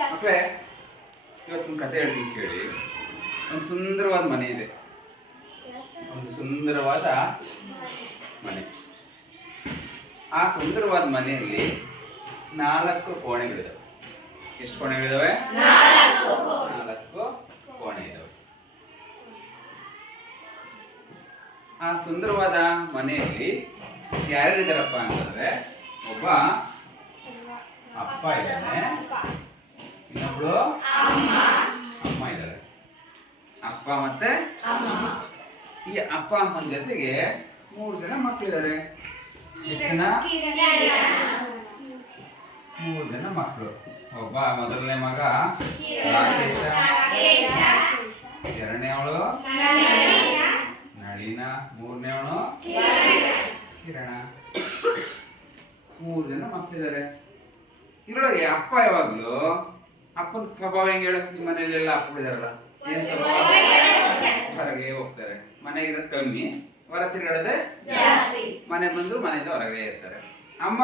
ಮಕ್ಕಳೇ ಇವತ್ತು ಕತೆ ಹೇಳ್ತೀನಿ ಕೇಳಿ. ಒಂದು ಸುಂದರವಾದ ಮನೆ ಇದೆ. ಒಂದು ಸುಂದರವಾದ ಮನೆ. ಆ ಸುಂದರವಾದ ಮನೆಯಲ್ಲಿ ನಾಲ್ಕು ಕೋಣೆಗಳಿದಾವೆ. ಎಷ್ಟು ಕೋಣೆಗಳಿದಾವೆ? ನಾಲ್ಕು ಕೋಣೆ ಇದಾವೆ. ಆ ಸುಂದರವಾದ ಮನೆಯಲ್ಲಿ ಯಾರ್ಯಾರಿದಾರಪ್ಪ ಅಂತಂದ್ರೆ ಒಬ್ಬ ಅಪ್ಪ ಇದ್ದಾನೆ. ಇನ್ನೊಬ್ಳು ಅಮ್ಮ ಇದ್ದಾರೆ. ಅಪ್ಪ ಮತ್ತೆ ಈ ಅಪ್ಪ ಅಮ್ಮನ ಜೊತೆಗೆ ಮೂರು ಜನ ಮಕ್ಕಳಿದ್ದಾರೆ. ಮೂರು ಜನ ಮಕ್ಕಳು. ಒಬ್ಬ ಮೊದಲನೇ ಮಗ ರಾಕೇಶ. ಎರಡನೇ ಅವಳು ನಳಿನ. ಮೂರನೇ ಅವಳು ಕಿರಣ. ಮೂರು ಜನ ಮಕ್ಕಳಿದ್ದಾರೆ. ಇದ್ರೊಳಗೆ ಅಪ್ಪ ಯಾವಾಗ್ಲೂ ಅಪ್ಪನ ಸ್ವಭಾವ ಹೆಂಗ್ ಹೇಳಕ್ ನಿಮ್ಮ ಮನೆಯಲ್ಲೆಲ್ಲ ಹೊರಗೆ ಹೋಗ್ತಾರೆ. ಮನೆಗೆ ಇರೋದು ಕಮ್ಮಿ, ಹೊರ ತಿರುಗಾಡದೆ ಮನೆ ಬಂದು ಮನೆಯಿಂದ ಹೊರಗೆ ಇರ್ತಾರೆ. ಅಮ್ಮ?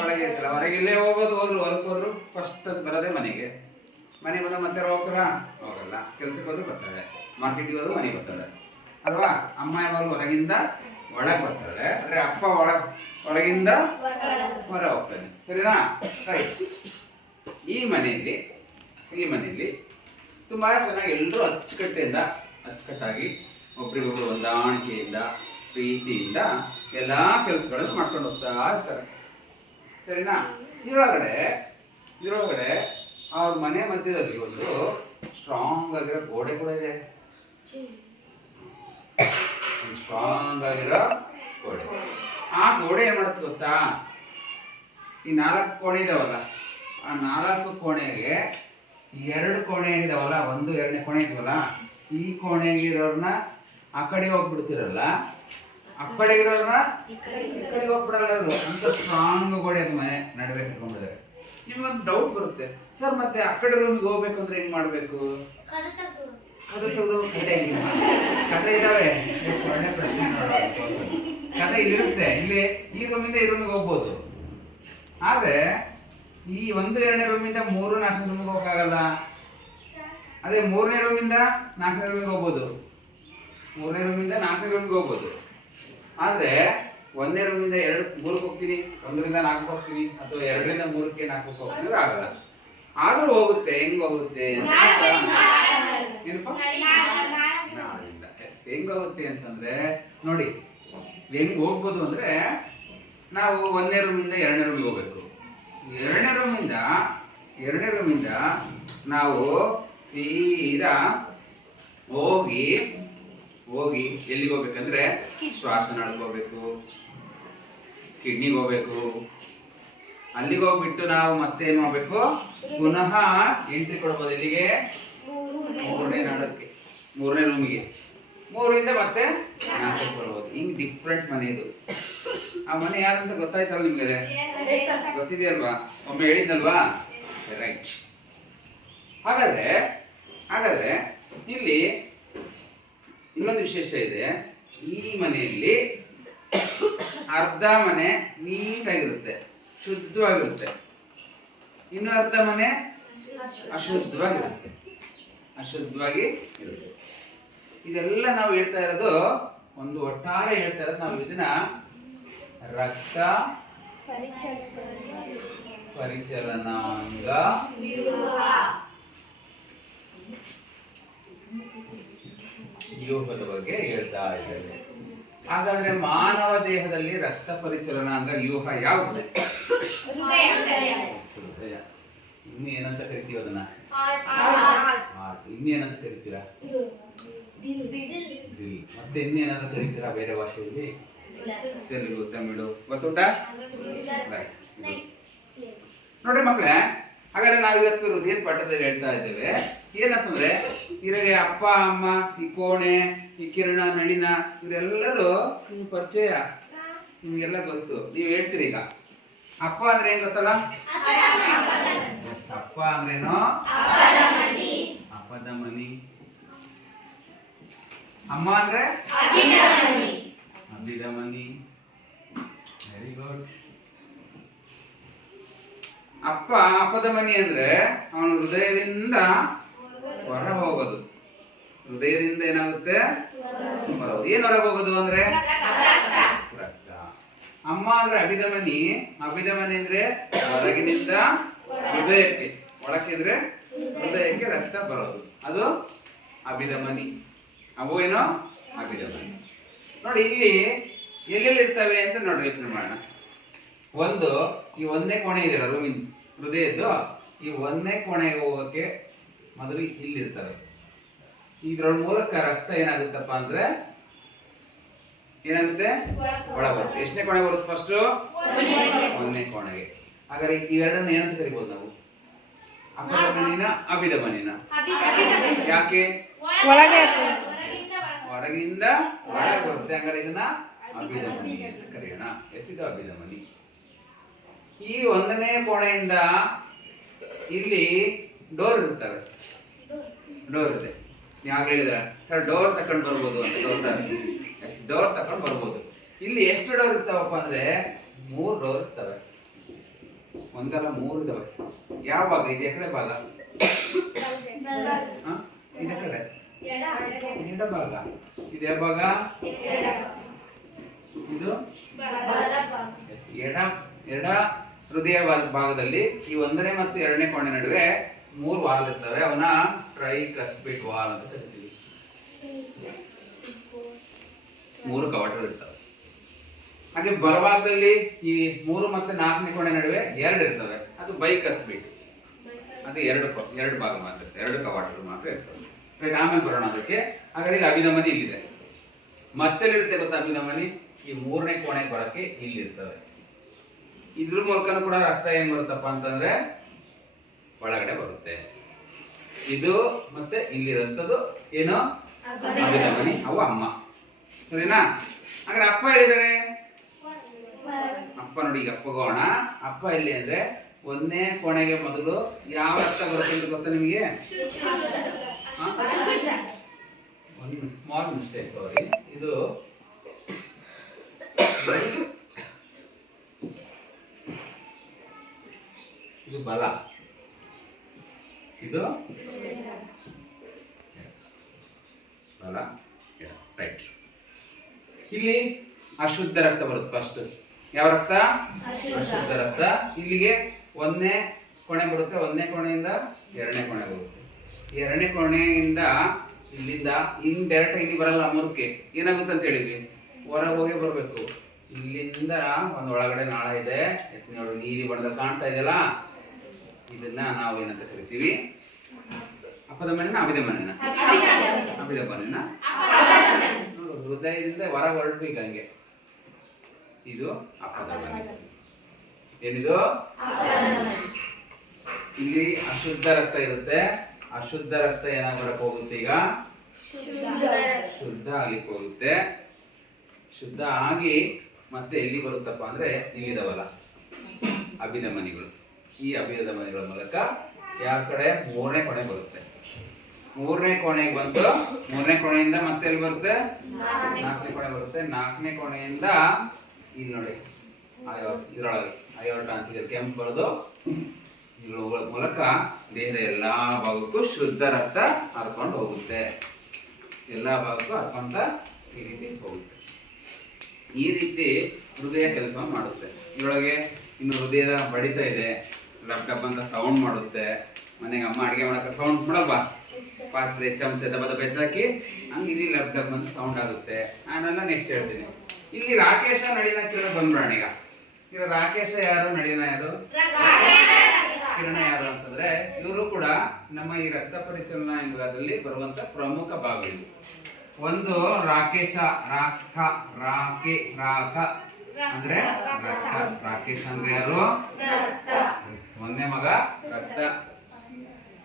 ಒಳಗೆ ಇರ್ತಾರೆ. ಹೊರಗೆ ಇಲ್ಲೇ ಹೋಗೋದು, ಹೋದ್ರು, ಹೊರಗೆ ಹೋದ್ರು ಫಸ್ಟ್ ಬರೋದೇ ಮನೆಗೆ. ಮನೆ ಬಂದ ಮತ್ತೆ ಹೋಗ್ತಾರ? ಹೋಗಲ್ಲ. ಕೆಲ್ಸಕ್ಕೆ ಹೋದ್ರು ಬರ್ತಾರೆ. ಮಾರ್ಕೆಟಿಗೆ ಹೋದ್ರು ಮನೆಗೆ ಬರ್ತಾರೆ. ಅಲ್ವಾ? ಅಮ್ಮ ಯಾವಾಗಲೂ ಹೊರಗಿಂದ ಒಳಗೆ ಬರ್ತಾರೆ. ಅಂದ್ರೆ ಅಪ್ಪ ಒಳ, ಒಳಗಿಂದ ಹೊರ ಹೋಗ್ತಾನೆ. ಸರಿನಾ? ರೈಟ್ ಈ ಮನೆಯಲ್ಲಿ ಈ ಮನೆಯಲ್ಲಿ ತುಂಬ ಚೆನ್ನಾಗಿ ಎಲ್ಲರೂ ಅಚ್ಚುಕಟ್ಟೆಯಿಂದ, ಅಚ್ಚುಕಟ್ಟಾಗಿ ಒಬ್ರಿಗೊಬ್ರು ಹೊಂದಾಣಿಕೆಯಿಂದ, ಪ್ರೀತಿಯಿಂದ ಎಲ್ಲ ಕೆಲಸಗಳನ್ನು ಮಾಡ್ಕೊಂಡು ಹೋಗ್ತಾ ಇರ್ತಾರೆ. ಸರಿನಾ? ಇದರೊಳಗಡೆ ಇದರೊಳಗಡೆ ಅವ್ರ ಮನೆ ಮಧ್ಯದಲ್ಲಿ ಒಂದು ಸ್ಟ್ರಾಂಗ್ ಆಗಿರೋ ಗೋಡೆ ಕೂಡ ಇದೆ. ಸ್ಟ್ರಾಂಗ್ ಆಗಿರೋ ಗೋಡೆ. ಆ ಗೋಡೆ ಏನ್ ಮಾಡುತ್ತೆ ಗೊತ್ತಾ? ಈ ನಾಲ್ಕು ಕೋಣೆ ಇದಾವಲ್ಲ. ಆ ನಾಲ್ಕು ಕೋಣೆಗೆ ಎರಡು ಕೋಣೆ ಇದಾವಲ್ಲ ಒಂದು ಎರಡನೇ ಕೋಣೆ ಇದ್ವಲ್ಲ ಈ ಕೋಣೆಗಿರೋರ್ನ ಆ ಕಡೆ ಹೋಗ್ಬಿಡ್ತಿರಲ್ಲ ಆ ಕಡೆ ಇರೋರ್ನ ಈ ಕಡೆ ಹೋಗ್ಬಿಡಲ್ಲ ಅವರು ಅಂತ ಸ್ಟ್ರಾಂಗ್ ಕೋಣೆ ಅದು ಮನೆ ನಡುವೆ ಇಟ್ಕೊಂಡಿದ್ದಾರೆ ನಿಮ್ಗೊಂದು ಡೌಟ್ ಬರುತ್ತೆ. ಸರ್ ಮತ್ತೆ ಆ ಕಡೆ ರೂಮ್ಗೆ ಹೋಗ್ಬೇಕು ಅಂದ್ರೆ ಏನ್ ಮಾಡ್ಬೇಕು? ಕಥೆ. ಕತೆ ಇದಾವೆ. ಒಳ್ಳೆ ಪ್ರಶ್ನೆ ಕಥೆ ಕತೆ ಇಲ್ಲಿರುತ್ತೆ ಇಲ್ಲಿ ಈ ರೂಮಿಂದ ಈ ರೂಮಿಗೆ ಹೋಗ್ಬೋದು. ಆದ್ರೆ ಈ ಒಂದು ಎರಡನೇ ರೂಮಿಂದ ಮೂರು ನಾಲ್ಕು ರೂಮಿಗೆ ಹೋಗಕ್ಕಾಗಲ್ಲ? ಅದೇ ಮೂರನೇ ರೂಮಿಂದ ನಾಲ್ಕನೇ ರೂಮಿಗೆ ಹೋಗ್ಬೋದು. ಮೂರನೇ ರೂಮಿಂದ ನಾಲ್ಕನೇ ರೂಮಿಗೆ ಹೋಗ್ಬೋದು. ಆದ್ರೆ ಒಂದನೇ ರೂಮಿಂದ ಎರಡು ಮೂರಕ್ಕೆ ಹೋಗ್ತೀನಿ ಒಂದರಿಂದ ನಾಲ್ಕು ಹೋಗ್ತೀನಿ ಅಥವಾ ಎರಡರಿಂದ ಮೂರಕ್ಕೆ ನಾಲ್ಕಕ್ಕೆ ಹೋಗ್ತೀನಿ ಅಂದ್ರೆ ಆಗಲ್ಲ. ಆದರೂ ಹೋಗುತ್ತೆ ಹೆಂಗ್ ಹೋಗುತ್ತೆ ಏನಪ್ಪ? ಎಸ್ ಹೆಂಗ್ ಹೋಗುತ್ತೆ ಅಂತಂದ್ರೆ ನೋಡಿ ಹೆಂಗ್ ಹೋಗ್ಬೋದು ಅಂದ್ರೆ ನಾವು ಒಂದನೇ ರೂಮಿಂದ ಎರಡನೇ ರೂಮಿಗೆ ಹೋಗ್ಬೇಕು. ಎರಡನೇ ರೂಮಿಂದ ಎರಡನೇ ರೂಮಿಂದ ನಾವು ಸೀದಾ ಹೋಗಿ ಹೋಗಿ ಎಲ್ಲಿಗೆ ಹೋಗ್ಬೇಕಂದ್ರೆ ಶ್ವಾಸನಾಳಕ್ಕೆ ಹೋಗ್ಬೇಕು ಕಿಡ್ನಿಗೆ ಹೋಗ್ಬೇಕು. ಅಲ್ಲಿಗೆ ಹೋಗ್ಬಿಟ್ಟು ನಾವು ಮತ್ತೆ ಏನ್ ಮಾಡ್ಬೇಕು? ಪುನಃ ಎಂಟ್ರಿ ಕೊಡ್ಬೋದು ಇಲ್ಲಿಗೆ ಮೂರನೇ ನಾಡಕ್ಕೆ, ಮೂರನೇ ರೂಮಿಗೆ. ಮೂರರಿಂದ ಮತ್ತೆ ನಾಲ್ಕಕ್ಕೆ ಬರ್ಬೋದು ಹಿಂಗ್ ಡಿಫ್ರೆಂಟ್ ಮನೆ ಇದು. ಆ ಮನೆ ಯಾರಂತ ಗೊತ್ತಾಯ್ತಲ್ಲ ನಿಮ್ಗೆ ಗೊತ್ತಿದೆಯಲ್ವಾ? ಒಮ್ಮೆ ಹೇಳಿದ್ನಲ್ವಾ? ರೈಟ್ ಹಾಗಾದ್ರೆ ಹಾಗಾದ್ರೆ ಇಲ್ಲಿ ಇನ್ನೊಂದು ವಿಶೇಷ ಇದೆ. ಈ ಮನೆಯಲ್ಲಿ ಅರ್ಧ ಮನೆ ನೀಟಾಗಿರುತ್ತೆ, ಶುದ್ಧವಾಗಿರುತ್ತೆ. ಇನ್ನು ಅರ್ಧ ಮನೆ ಅಶುದ್ಧವಾಗಿರುತ್ತೆ. ಅಶುದ್ಧವಾಗಿ ಇರುತ್ತೆ. ಇದೆಲ್ಲ ನಾವು ಹೇಳ್ತಾ ಇರೋದು, ಒಂದು ಒಟ್ಟಾರೆ ಹೇಳ್ತಾ ಇರೋದು ನಾವು ಇದನ್ನ ರಕ್ತ ಪರಿಚಲನಾಂಗ ವ್ಯೂಹದ ಬಗ್ಗೆ ಹೇಳ್ತಾ ಇದ್ದೇವೆ ಹಾಗಾದ್ರೆ ಮಾನವ ದೇಹದಲ್ಲಿ ರಕ್ತ ಪರಿಚಲನಾಂಗ ವ್ಯೂಹ ಯಾವುದು? ಹೃದಯ. ಇನ್ನು ಏನಂತ ಕರಿತೀವಿ ಅದನ್ನ? ಇನ್ನೇನಂತ ಕರಿತೀರಾ? ಮತ್ತೆ ಇನ್ನೇನಾದ್ರೂ ಕರಿತೀರಾ ಬೇರೆ ಭಾಷೆಯಲ್ಲಿ? ತೆಲುಗು ತಮಿಳು ಗೊತ್ತುಂಟಾ. ನೋಡ್ರಿ ಮಕ್ಕಳೇ ಹಾಗಾದ್ರೆ ನಾವು ಇವತ್ತು ಹೃದಯ ಪಾಠದಲ್ಲಿ ಹೇಳ್ತಾ ಇದ್ದೇವೆ? ಏನಪ್ಪಂದ್ರೆ ಇವ್ರಿಗೆ ಅಪ್ಪ ಅಮ್ಮ ಈ ಕೋಣೆ ಈ ಕಿರಣ ನಳಿನ ಇವರೆಲ್ಲರೂ ನಿಮ್ ಪರಿಚಯ. ನಿಮಗೆಲ್ಲ ಗೊತ್ತು. ನೀವು ಹೇಳ್ತೀರಿ ಈಗ. ಅಪ್ಪ ಅಂದ್ರೆ ಏನ್ ಗೊತ್ತಲ್ಲ? ಅಪ್ಪ ಅಂದ್ರೇನು? ಅಪ್ಪದ ಮನಿ. ಅಮ್ಮ ಅಂದ್ರೆ? ಮನಿ ವೆರಿ ಗುಡ್ ಅಪ್ಪ ಅಪ್ಪದ ಮನಿ ಅಂದ್ರೆ ಅವನ ಹೃದಯದಿಂದ ಹೊರ ಹೋಗೋದು ಹೃದಯದಿಂದ ಏನಾಗುತ್ತೆ? ಹೋಗೋದು ಏನ್ ಹೊರಗೆ ಹೋಗೋದು ಅಂದ್ರೆ? ರಕ್ತ. ಅಮ್ಮ ಅಂದ್ರೆ ಅಭಿದಮನಿ ಅಭಿದಮನಿ ಅಂದ್ರೆ ಹೊರಗಿನಿಂದ ಹೃದಯಕ್ಕೆ. ಒಳಕಿದ್ರೆ ಹೃದಯಕ್ಕೆ ರಕ್ತ ಬರೋದು. ಅದು ಅಭಿದಮನಿ ಅವು ಏನೋ? ಅಭಿಧಮನಿ ನೋಡಿ ಇಲ್ಲಿ ಎಲ್ಲೆಲ್ಲಿ ಇರ್ತವೆ ಅಂತ ನೋಡಿ ಯೋಚನೆ ಮಾಡೋಣ. ಒಂದು ಈ ಒಂದನೇ ಕೋಣೆ ಇದೆಯಲ್ಲ ರೂಮಿನ ಹೃದಯದ್ದು. ಈ ಒಂದನೇ ಕೋಣೆಗೆ ಹೋಗೋಕೆ ಮೊದಲು ಇಲ್ಲಿರ್ತವೆ. ಇದ್ರ ಮೂಲಕ ರಕ್ತ ಏನಾಗುತ್ತಪ್ಪ ಅಂದ್ರೆ ಏನಾಗುತ್ತೆ? ಒಳ ಬರುತ್ತೆ ಎಷ್ಟನೇ ಕೋಣೆ ಬರುತ್ತೆ ಫಸ್ಟ್ ಒಂದನೇ ಕೋಣೆಗೆ. ಹಾಗಾದ್ರೆ ಇವೆರಡನ್ನ ಏನಂತ ಕರಿಬಹುದು ನಾವು? ಅಪಧಮನಿನ ಅಭಿಧಮನಿನ? ಯಾಕೆ? ಒಳಗೆ ಹೊರಗಿಂದ ಹಂಗಾರೆ ಇದನ್ನ ಅಭಿಧಮನಿ ಅಂತ ಕರೆಯೋಣ. ಎಷ್ಟಿದು ಅಭಿಧಮನಿ. ಈ ಒಂದನೇ ಕೋಣೆಯಿಂದ ಇಲ್ಲಿ ಡೋರ್ ಇರ್ತವೆ ಡೋರ್ ಇದೆ ಯಾವಾಗ ಹೇಳಿದ್ರೆ? ಸರ್ ಡೋರ್ ತಕೊಂಡ್ ಬರ್ಬೋದು ಅಂತ ಡೋರ್ ತಕೊಂಡ್ ಬರ್ಬೋದು. ಇಲ್ಲಿ ಎಷ್ಟು ಡೋರ್ ಇರ್ತಾವಪ್ಪ ಅಂದ್ರೆ ಮೂರು ಡೋರ್ ಇರ್ತವೆ. ಒಂದಲ್ಲ ಮೂರು ಇದಾವೆ. ಯಾವ ಭಾಗ? ಇದೆ ಕಡೆ ಭಾಗ? ಹ? ಇದೆ ಕಡೆ ಎಡ ಭಾಗ. ಇದು ಭಾಗ? ಇದು? ಎಡ. ಎಡ ಹೃದಯ ಭಾಗದಲ್ಲಿ ಈ ಒಂದನೇ ಮತ್ತು ಎರಡನೇ ಕೋಣೆ ನಡುವೆ ಮೂರು ವಾಲ್ ಇರ್ತವೆ. ಅವನ್ನ ಟ್ರೈ ಕಸ್ಬಿಟ್ ವಾಲ್ ಅಂತ ಕರಿತೀವಿ. ಮೂರು ಕವಾಟಗಳು ಇರ್ತವೆ. ಹಾಗೆ ಬಲಭಾಗದಲ್ಲಿ ಈ ಮೂರು ಮತ್ತು ನಾಲ್ಕನೇ ಕೋಣೆ ನಡುವೆ ಎರಡು ಇರ್ತವೆ. ಅದು ಬೈ ಕಸ್ಬಿಟ್ ಅದು ಎರಡು ಎರಡು ಭಾಗ ಮಾತ್ರ ಎರಡು ಕವಾಟಗಳು ಮಾತ್ರ ಇರ್ತವೆ. ಈಗ ಆಮೇಲೆ ಬರೋಣ ಅದಕ್ಕೆ. ಹಾಗಾದ್ರೆ ಈಗ ಅಭಿನಮನಿ ಇಲ್ಲಿದೆ ಮತ್ತೆಲ್ಲಿರುತ್ತೆ ಗೊತ್ತಾ ಅಭಿನಮನಿ? ಈ ಮೂರನೇ ಕೋಣೆಗೆ ಬರಕ್ಕೆ ಇಲ್ಲಿರ್ತವೆ. ಇದ್ರ ಮೂಲಕನೂ ಕೂಡ ರಕ್ತ ಏನ್ ಬರುತ್ತಪ್ಪ ಅಂತಂದ್ರೆ ಒಳಗಡೆ ಬರುತ್ತೆ. ಇದು ಮತ್ತೆ ಇಲ್ಲಿರೋಂಥದ್ದು ಏನು? ಅಭಿನಮನಿ. ಅವು ಅಮ್ಮ. ಸರಿನಾ? ಹಾಗಾದ್ರೆ ಅಪ್ಪ ಹೇಳಿದ್ದಾರೆ ಅಪ್ಪ ನೋಡಿ ಈಗ ಅಪ್ಪಗೋಣ ಅಪ್ಪ ಎಲ್ಲಿ ಅಂದ್ರೆ ಒಂದನೇ ಕೋಣೆಗೆ ಮೊದಲು ಯಾವ ರಕ್ತ ಬರುತ್ತೆ ಅಂತ ಗೊತ್ತಾ ನಿಮಗೆ? ಒಂದು ಸ್ಮಾಲ್ ಮಿಸ್ಟೇಕ್ ಸಾರಿ ಇದು ಇದು ಬಲ. ಇದು ಬಲ. ರೈಟ್. ಇಲ್ಲಿ ಅಶುದ್ಧ ರಕ್ತ ಬರುತ್ತೆ ಫಸ್ಟ್ ಯಾವ ರಕ್ತ? ಅಶುದ್ಧ ರಕ್ತ. ಇಲ್ಲಿಗೆ ಒಂದನೇ ಕೊನೆ ಬರುತ್ತೆ, ಒಂದನೇ ಕೊನೆಯಿಂದ ಎರಡನೇ ಕೊನೆ ಬರುತ್ತೆ. ಎರಡನೇ ಕೊನೆಯಿಂದ ಇಲ್ಲಿಂದ ಇನ್ ಡೈರೆಕ್ಟ್ ಇಲ್ಲಿ ಬರಲ್ಲ ಮೂರಕ್ಕೆ ಏನಾಗುತ್ತೆ ಅಂತ ಹೇಳಿದ್ವಿ. ಹೊರಗೆ ಹೋಗಿ ಬರಬೇಕು. ಇಲ್ಲಿಂದ ಒಂದು ಒಳಗಡೆ ನಾಳ ಇದೆ. ನೋಡಿ, ನೀಲಿ ಬಣ್ಣದಲ್ಲಿ ಕಾಣ್ತಾ ಇದೆಯಲ್ಲ? ಇದನ್ನ ನಾವು ಏನಂತ ಕರಿತೀವಿ? ಅಪದ ಮನೆನ ಅಭಿದ ಮನೆನ? ಅಭಿದ ಮನೆಯ ಹೃದಯದಿಂದ ಹೊರ ಹೊರಡ್ಬೇಕು ಹಂಗೆ. ಇದು ಅಪದ ಮನೆ. ಏನಿದು? ಇಲ್ಲಿ ಅಶುದ್ಧ ರಕ್ತ ಇರುತ್ತೆ. ಅಶುದ್ಧ ರಕ್ತ ಏನಾಗ್ಬಿಡಕ್ ಹೋಗುತ್ತೆ ಈಗ? ಶುದ್ಧ ಆಗ್ಲಿಕ್ಕೆ ಹೋಗುತ್ತೆ ಶುದ್ಧ ಆಗಿ ಮತ್ತೆ ಎಲ್ಲಿ ಬರುತ್ತಪ್ಪ ಅಂದ್ರೆ ಇಲ್ಲಿದಾವಲ್ಲ ಅಭಿಧಮನಿಗಳು ಈ ಅಭಿಧಮನಿಗಳ ಮೂಲಕ ಯಾವ ಕಡೆ? ಮೂರನೇ ಕೊನೆ ಬರುತ್ತೆ. ಮೂರನೇ ಕೋಣೆಗೆ ಬಂತು. ಮೂರನೇ ಕೋಣೆಯಿಂದ ಮತ್ತೆ ಎಲ್ಲಿ ಬರುತ್ತೆ? ನಾಲ್ಕನೇ ಕೋಣೆ ಬರುತ್ತೆ. ನಾಲ್ಕನೇ ಕೋಣೆಯಿಂದ ಇಲ್ಲಿ ನೋಡಿ. ಇದ್ರೊಳಗೆ ಅಯೋಟ ಅಂತ ಕೆಂಪು ಬರೋದು. ಇವುಗಳ ಮೂಲಕ ದೇಹದ ಎಲ್ಲ ಭಾಗಕ್ಕೂ ಶುದ್ಧ ರಕ್ತ ಹರ್ಕೊಂಡು ಹೋಗುತ್ತೆ. ಎಲ್ಲ ಭಾಗಕ್ಕೂ ಹರ್ಕೊಂತ ಈ ರೀತಿ ಹೋಗುತ್ತೆ. ಈ ರೀತಿ ಹೃದಯ ಕೆಲಸ ಮಾಡುತ್ತೆ. ಇದರೊಳಗೆ ಇನ್ನು ಹೃದಯದ ಬಡಿತ ಇದೆ. ಲ್ಯಾಪ್ಟಾಪ್ ಅಂತ ಸೌಂಡ್ ಮಾಡುತ್ತೆ. ಮನೆಗೆ ಅಮ್ಮ ಅಡಿಗೆ ಮಾಡೋಕೆ ಸೌಂಡ್ ಮಾಡಲ್ವಾ ಪಾತ್ರೆ ಚಮಚ ದಬ ದಬ ಎತ್ತಾಕಿ ಹಂಗೆ ಇಲ್ಲಿ ಲ್ಯಾಪ್ಟಾಪ್ ಅಂತ ಸೌಂಡ್ ಆಗುತ್ತೆ. ನಾನೆಲ್ಲ ನೆಕ್ಸ್ಟ್ ಹೇಳ್ತೀನಿ. ಇಲ್ಲಿ ರಾಕೇಶ ಕಿರಣ ಬಂದ್ಬಿಡೋಣ ಈಗ. ಈಗ ರಾಕೇಶ ಯಾರು ನಡೀನ ಯಾರು? ಕಿರಣ ಯಾರು ಅಂತಂದ್ರೆ ಇವರು ಕೂಡ ನಮ್ಮ ಈ ರಕ್ತ ಪರಿಚಲನಾ ಅದರಲ್ಲಿ ಬರುವಂತ ಪ್ರಮುಖ ಭಾಗಗಳು ಒಂದು ರಾಕೇಶ ರಾಕ ರಾಕೆ ರಾಕ ಅಂದ್ರೆ ರಕ್ತ. ರಾಕೇಶ ಅಂದ್ರೆ ಯಾರು? ಒಂದನೇ ಮಗ ರಕ್ತ.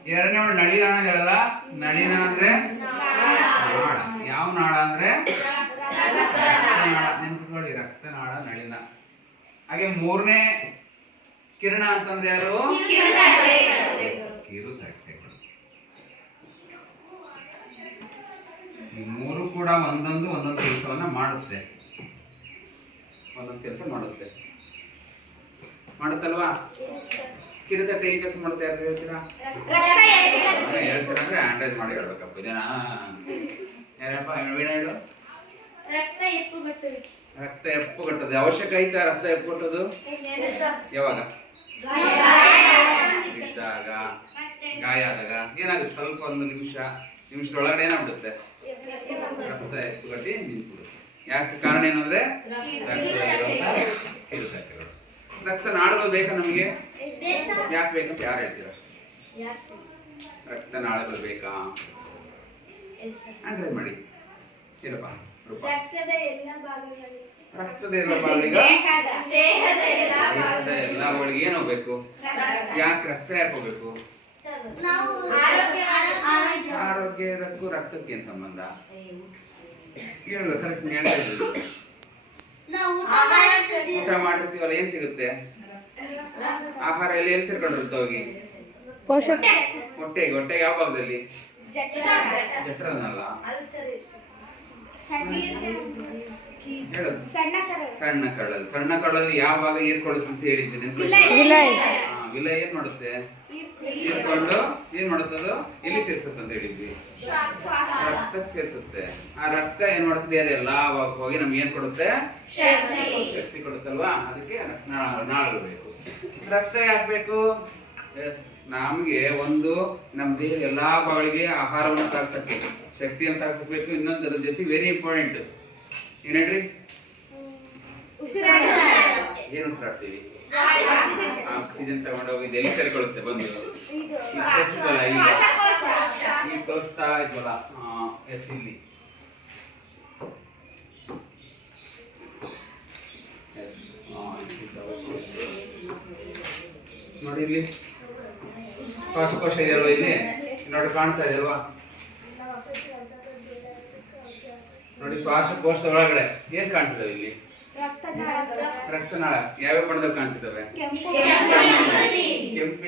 ಎರಡನೇ ಒಂದು ನಳಿನ ಹೇಳಲ್ಲ ನಳಿನ ಅಂದ್ರೆ ನಾಳ. ಯಾವ ನಾಳ ಅಂದ್ರೆ? ರಕ್ತನಾಳ. ರಕ್ತ ನಾಳ ನಳಿನ. ಹಾಗೆ ಮೂರನೇ ಕಿರಣ ಅಂತಂದ್ರೆ ಯಾರು? ಕಿರುತಟ್ಟೆಗಳು ಈ ಮೂರು ಕೂಡ ಒಂದೊಂದು ಒಂದೊಂದು ಕೆಲಸವನ್ನ ಮಾಡುತ್ತೆ. ಒಂದೊಂದು ಕೆಲಸ ಮಾಡುತ್ತೆ. ಮಾಡುತ್ತಲ್ವಾ? ಕಿರುತಟ್ಟೆ ಏನ್ ಕೆಲಸ ಮಾಡುತ್ತೆ ಯಾರು ಹೇಳ್ತೀರಾ? ಹೇಳ್ತೀರಾ ಅಂದ್ರೆ ಆಂಡ್ರೈಸ್ ಮಾಡಿ ಹೇಳ್ಬೇಕಪ್ಪ. ಇದನ್ನ ಯಾರಪ್ಪ, ವೀಣ ಹೇಳು. ರಕ್ತ ಎಪ್ಪು ಎಪ್ಪುಗಟ್ಟೋದು ಅವಶ್ಯಕ ಐತಾ ರಕ್ತ ಎಪ್ಪುಗಟ್ಟೋದು ಯಾವಾಗ? ಬಿದ್ದಾಗ ಗಾಯ ಆದಾಗ ಏನಾಗುತ್ತೆ? ಸ್ವಲ್ಪ ಒಂದು ನಿಮಿಷ ನಿಮಿಷದೊಳಗಡೆ ಏನಾಗ್ಬಿಡುತ್ತೆ? ರಕ್ತ ಕಟ್ಟಿ ನಿಂತ್ಬಿಡುತ್ತೆ. ಯಾಕೆ ಕಾರಣ ಏನಂದ್ರೆ ಅಂದ್ರೆ? ರಕ್ತ ನಾಳಗಳು ಬೇಕಾ ನಮಗೆ? ಯಾಕೆ ಬೇಕಂತ ಯಾರು ಹೇಳ್ತೀರಾ? ರಕ್ತ ನಾಳಗಳು ಬೇಕಾ? ಮಾಡಿ. ಹೇಳಪ್ಪ ರಕ್ತದ ಎಲ್ಲ ಭಾಗಗಳಿಗೆ ರಕ್ತದ ಎಲ್ಲ ದೇಹದ. ಏನು ಹೋಗ್ಬೇಕು? ಯಾಕೆ ರಕ್ತ ಯಾಕೆ ಹೋಗ್ಬೇಕು? ಆರೋಗ್ಯ ಆರೋಗ್ಯ. ಆರೋಗ್ಯಕ್ಕೂ ರಕ್ತಕ್ಕೆ ಏನ್ ಸಂಬಂಧ? ಕೇಳುವ ಕರೆಕ್ಟ್ ಹೇಳ್ತಾ ಊಟ ಮಾಡಿರ್ತೀವಲ್ಲ ಏನ್ ಸಿಗುತ್ತೆ? ಆಹಾರ ಎಲ್ಲ ಎಲ್ಲಿ ಸೇರ್ಕೊಂಡಿರುತ್ತೆ ಹೋಗಿ? ಪೋಷಕ. ಹೊಟ್ಟೆಗೆ ಹೊಟ್ಟೆಗೆ ಯಾವ ಭಾಗದಲ್ಲಿ? ಜಠರ. ಜಠರನಲ್ಲ. ಅದು ಸರಿ. ಹೇಳು ಸಣ್ಣ ಕಡಲ್ ಸಣ್ಣ ಕಡಲ್ ಸಣ್ಣ ಕಡಲಲ್ಲಿ ಯಾವ ಭಾಗ ಅಂತ ಹೇಳಿದ್ದೀನಿ. ವಿಲ ಏನ್ ಮಾಡುತ್ತೆ? ಇರ್ಕೊಂಡು ಏನ್ ಮಾಡುತ್ತದು ಎಲ್ಲಿ ಸೇರ್ಸುತ್ತೆ ಅಂತ ಹೇಳಿದ್ವಿ. ರಕ್ತ ಸೇರ್ಸುತ್ತೆ. ಆ ರಕ್ತ ಏನ್ ಮಾಡುತ್ತೆ? ಅದು ಎಲ್ಲ ಹೋಗಿ ನಮ್ಗೆ ಏನ್ ಕೊಡುತ್ತೆ? ಶಕ್ತಿ. ಕೊಡುತ್ತಲ್ವಾ? ಅದಕ್ಕೆ ನಾಳು ಬೇಕು. ರಕ್ತ ಯಾಕೆ ಬೇಕು? Yes, ನಮ್ಗೆ ಒಂದು ನಮ್ ದೇಹ ಎಲ್ಲಾ ಭಾಗಗಳಿಗೆ ಆಹಾರವನ್ನು ಸಾಗಿಸಕ್ಕೆ ಶಕ್ತಿಯನ್ನು ಸಾಕಬೇಕು ಇನ್ನೊಂದು ಅದ್ರ ಜೊತೆ ವೆರಿ ಇಂಪಾರ್ಟೆಂಟ್ ಏನ್ ಹೇಳ್ರಿ ಏನು ಉಸಿರಾಡ್ತೀವಿ? ಆಕ್ಸಿಜನ್ ತಗೊಂಡೋಗಿ ಎಲ್ಲಿ ಸೇರ್ಕೊಳ್ಳುತ್ತೆ ಬಂದು. ಈಗ. ತೋರಿಸ್ತಾ ಇದ್ವಲ್ಲ ಎಸ್ ಇಲ್ಲಿ. ನೋಡಿ ಇಲ್ಲಿ. ಶ್ವಾಸಕೋಶ ಇದೆಯಲ್ವಾ ಇಲ್ಲಿ? ನೋಡಿ ಕಾಣ್ತಾ ಇದೆಯಲ್ವಾ ನೋಡಿ ಶ್ವಾಸಕೋಶದ ಒಳಗಡೆ ಏನ್ ಕಾಣ್ತದೆ ಇಲ್ಲಿ? ರಕ್ತನಾಳ. ಯಾವ ಬಣ್ಣದ ಕಾಣ್ತಿದ್ದಾವೆ ಕೆಂಪು.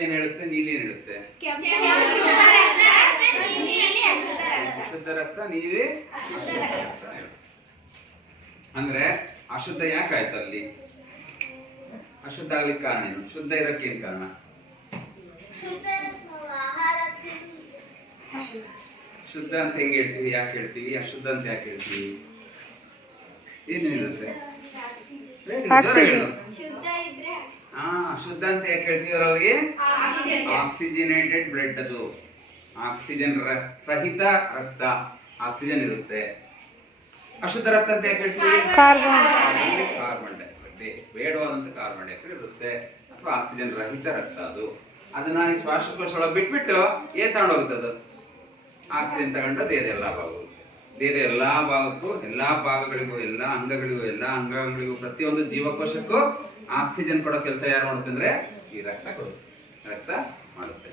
ಏನ್ ಹೇಳುತ್ತೆ? ನೀಲಿ ಏನ್ ಹೇಳುತ್ತೆ? ಅಶುದ್ಧ ರಕ್ತ ನೀಲಿ ಅಂದ್ರೆ ಅಶುದ್ಧ ಯಾಕೆ ಆಯ್ತು ಅಲ್ಲಿ? ಅಶುದ್ಧ ಆಗ್ಲಿಕ್ಕೆ ಕಾರಣ ಏನು? ಶುದ್ಧ ಇರಕ್ಕೆ ಏನ್ ಕಾರಣ? ಶುದ್ಧ ಅಂತ ಹೆಂಗೆ ಹೇಳ್ತೀವಿ ಯಾಕೆ ಹೇಳ್ತೀವಿ ಅಶುದ್ಧ ಅಂತ ಯಾಕೆ ಹೇಳ್ತೀವಿ? ಏನಿರುತ್ತೆ Oxygen. ಶುದ್ಧ ಇದ್ರೆ ಹಾ ಅಶುದ್ಧ ಅಂತ ಯಾಕೆ ಹೇಳ್ತೀವಿ ಅವ್ರಿಗೆ? ಆಕ್ಸಿಜನ್ ಆಕ್ಸಿಜನೇಟೆಡ್ ಬ್ಲಡ್ ಅದು. ಆಕ್ಸಿಜನ್ ಸಹಿತ ರಕ್ತ ಆಕ್ಸಿಜನ್ ಇರುತ್ತೆ. ಅಶುದ್ಧ ರಕ್ತ ಅಂತ ಯಾಕೆ ಹೇಳ್ತೀವಿ? ಕಾರ್ಬನ್ ಡೈಆಕ್ಸೈಡ್ ಬೇಡವಾದಂತ ಕಾರ್ಬನ್ ಡೈಆಕ್ಸೈಡ್ ಇರುತ್ತೆ. ಅಥವಾ ಆಕ್ಸಿಜನ್ ರಹಿತ ರಕ್ತ ಅದು. ಅದನ್ನ ಈ ಶ್ವಾಸಕೋಶ ಒಳಗೆ ಬಿಟ್ಬಿಟ್ಟು ಏನ್ ತಗೊಂಡೋಗುತ್ತೆ ಅದು? ಆಕ್ಸಿಜನ್ ತಗೊಂಡು ದೇಹದ ಎಲ್ಲಾ ಭಾಗಗಳು ದೇಹದ ಎಲ್ಲಾ ಭಾಗಕ್ಕೂ, ಎಲ್ಲಾ ಭಾಗಗಳಿಗೂ, ಎಲ್ಲ ಅಂಗಗಳಿಗೂ ಎಲ್ಲ ಅಂಗಗಳಿಗೂ ಪ್ರತಿಯೊಂದು ಜೀವಕೋಶಕ್ಕೂ ಆಕ್ಸಿಜನ್ ಕೊಡೋ ಕೆಲಸ ಯಾರು ಮಾಡುತ್ತೆ ಅಂದ್ರೆ ಈ ರಕ್ತ ಕೊಡುತ್ತೆ. ರಕ್ತ ಮಾಡುತ್ತೆ.